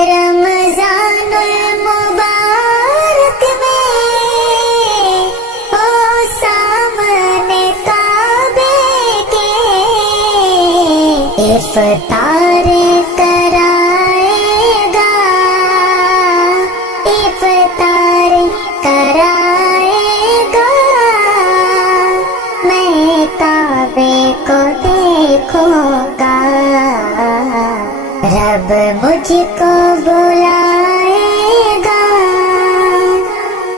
रमजानुल मुबारक में हो सामने काबे के इफ्तार कराएगा, इफ्तार कराएगा। मैं काबे को देखूंगा, रब मुझको बुला